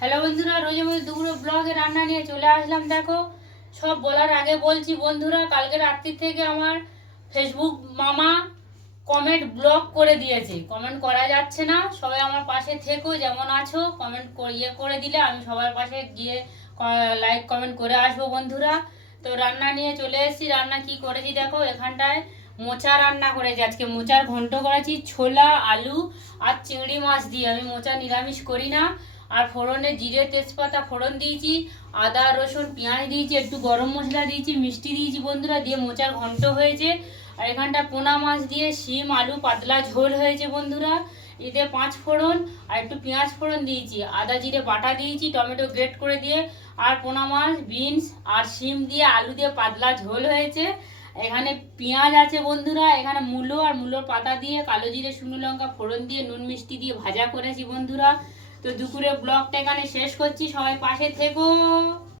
Hello বন্ধুরা, রোজের মধ্যে দুপুরে ব্লগে রান্না নিয়ে চলে আসলাম। দেখো, সব বলার আগে বলছি বন্ধুরা, কালকে রাত্রি থেকে আমার ফেসবুক মামা কমেন্ট ব্লক করে দিয়েছে। কমেন্ট করা যাচ্ছে না। সবাই আমার পাশে থেকো, যেমন আছো কমেন্ট করে দিলে আমি সবার পাশে গিয়ে লাইক কমেন্ট করে আসবো বন্ধুরা। তো রান্না নিয়ে চলে এসেছি। রান্না কি করেছি দেখো, এখানটায় মোচা রান্না করেছি। আজকে মোচার ঘন্ট করেছি, ছোলা, আলু আর চিংড়ি মাছ দিয়ে। আমি মোচা নিরামিষ করি না। আর ফোড়নে জিরে তেজপাতা ফোড়ন দিয়েছি, আদা রসুন পেঁয়াজ দিয়েছি, একটু গরম মশলা দিয়েছি, মিষ্টি দিয়েছি বন্ধুরা, দিয়ে মোচার ঘন্ট হয়েছে। আর এখানটা পোনা মাছ দিয়ে শিম আলু পাতলা ঝোল হয়েছে বন্ধুরা। এতে 5 ফোড়ন আর একটু পেঁয়াজ ফোড়ন দিয়েছি, আদা জিরে বাটা দিয়েছি, টমেটো গ্রেট করে দিয়ে, আর পোনা মাছ বিনস আর শিম দিয়ে আলু দিয়ে পাতলা ঝোল হয়েছে। এখানে পেঁয়াজ আছে বন্ধুরা, এখানে মূলো আর মূলোর পাতা দিয়ে কালো জিরে শুকনো লঙ্কা ফোড়ন দিয়ে নুন মিষ্টি দিয়ে ভাজা করেছি বন্ধুরা। তো দুপুরে ব্লগটা এখানে শেষ করছি, সবাই পাশে থেকো।